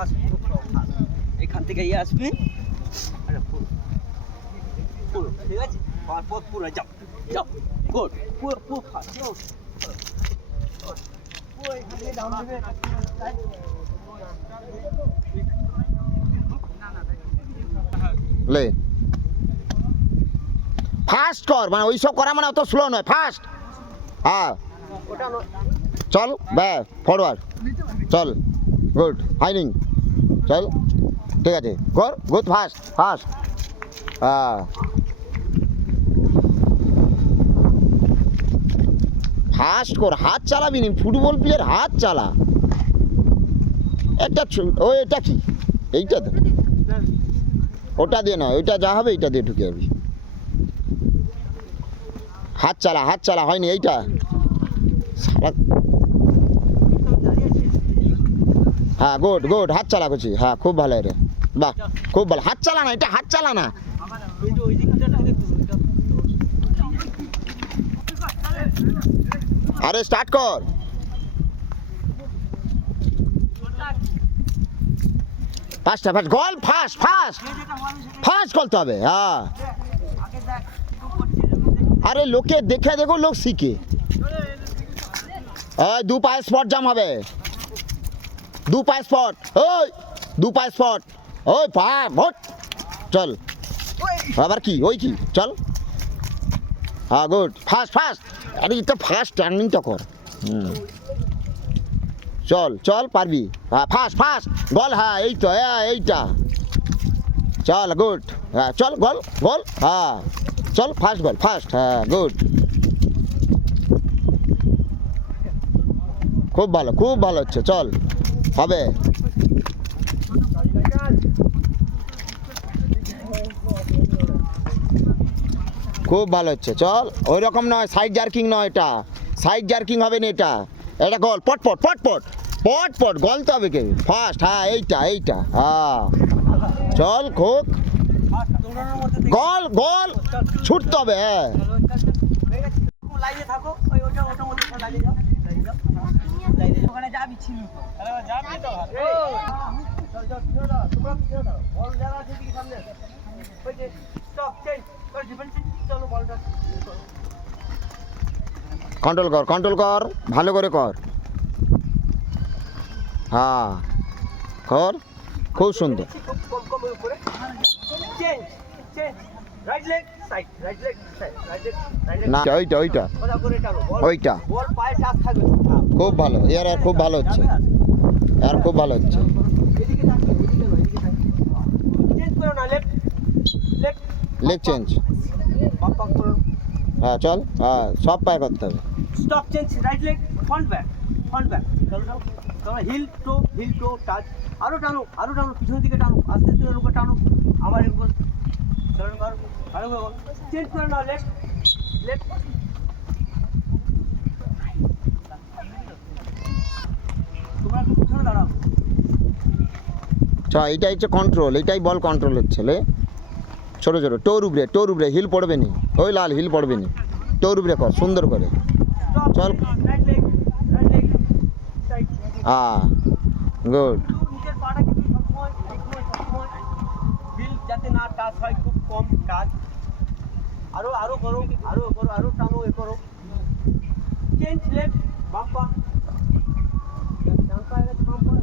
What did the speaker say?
fast এখান থেকে আসবে পুরো পুরো ঠিক আছে পর পুরো যাও যাও গুড পুরো পুরো ফাস্ট পুরো এখান থেকে ডাউন দেবে লে ফাস্ট কর মানে ওইসব করা মানে অত স্লো নয় ফাস্ট হ্যাঁ চল ব্যাস ফরওয়ার্ড চল গুড হাইনিং চল ঠিক আছে কর গুড ফাস্ট ফাস্ট হ্যাঁ ফাস্ট কর হাত চালাবি নি ফুটবল প্লেয়ার হাত চালা একটা ও এটা কি এইটা তো ওটা দিয়ে না ওইটা যা হবে এইটা দিয়ে ঢুকে যাবি হাত চালা হয়নি এইটা সারা হ্যাঁ গুড গুড হাত চালা করছি হ্যাঁ খুব ভালো রে বাহ খুব ভালো হাত চালা না এটা হাত চালা না আরে স্টার্ট কর ফাস্ট গোল ফাস্ট ফাস্ট করতে হবে হ্যাঁ আরে লোকে দেখে দেখো লোক শিখে ওই দু পায়ে স্পট জাম হবে দু পায়ে স্পট ওই পা ভোট চল আবার কি ওই কি চল হ্যাঁ গুড ফাস্ট আরে এটা ফাস্ট টার্নিংটা কর চল চল পারবি হ্যাঁ ফাস্ট বল হ্যাঁ এই তো এইটা চল গুড হ্যাঁ চল বল হ্যাঁ চল ফাস্ট বল ফাস্ট হ্যাঁ গুড খুব ভালো হচ্ছে চল হবে খুব ভালো হচ্ছে চল ওই রকম নয় সাইড জার্কিং নয় এটা সাইড জার্কিং হবে না এটা গোল পট গলতে হবে কে ফাস্ট হ্যাঁ এইটা হ্যাঁ চল খোক গোল ছুটতে হবে হ্যাঁ লাইনে থাকো ওই ওটা মধ্যে লাইনে যাও ওখানে যাবি ছিল যাবি তো চল তোমরা বল যারা আছে কি সামনে ওই যে স্টপ চেঞ্জ কর ডিফেন্স চলো বলটা কন্ট্রোল কর ভালো করে কর হ্যাঁ কর খুব সুন্দর কম উপরে চেঞ্জ রাইট লেগ সাইড না ওইটা বল পায়ে টাচ থাকবে খুব ভালো আর খুব ভালো হচ্ছে এদিকে তাকিয়ে চেঞ্জ করো না লেগ চেঞ্জ বাপ্পা করো হ্যাঁ চল হ্যাঁ সব পায়ে করতে হবে stop change right leg front back চলো তোমরা হিল টো টাচ আরো টানো পিছনের দিকে টানো আস্তে লোকে টানো আবার একবার চলো আরো চেঞ্জ করে নাও লেফট তোমরা পিছনে দাঁড়াও এইটাই হচ্ছে কন্ট্রোল এইটাই বল কন্ট্রোল হচ্ছে ছোট টোর উপরে হিল পড়বে নি ওই লাল হিল পড়বে নি টোর উপরে কর সুন্দর করে চল রাইট লেগ হ্যাঁ গুড নিজের পাটা কিন্তু সবসময় হিল যাতে না টাচ হয় খুব কম টাচ আরো করো আরো টানো করো চেঞ্জ লেফট বাম্পা ডান পায়ে বাম্পা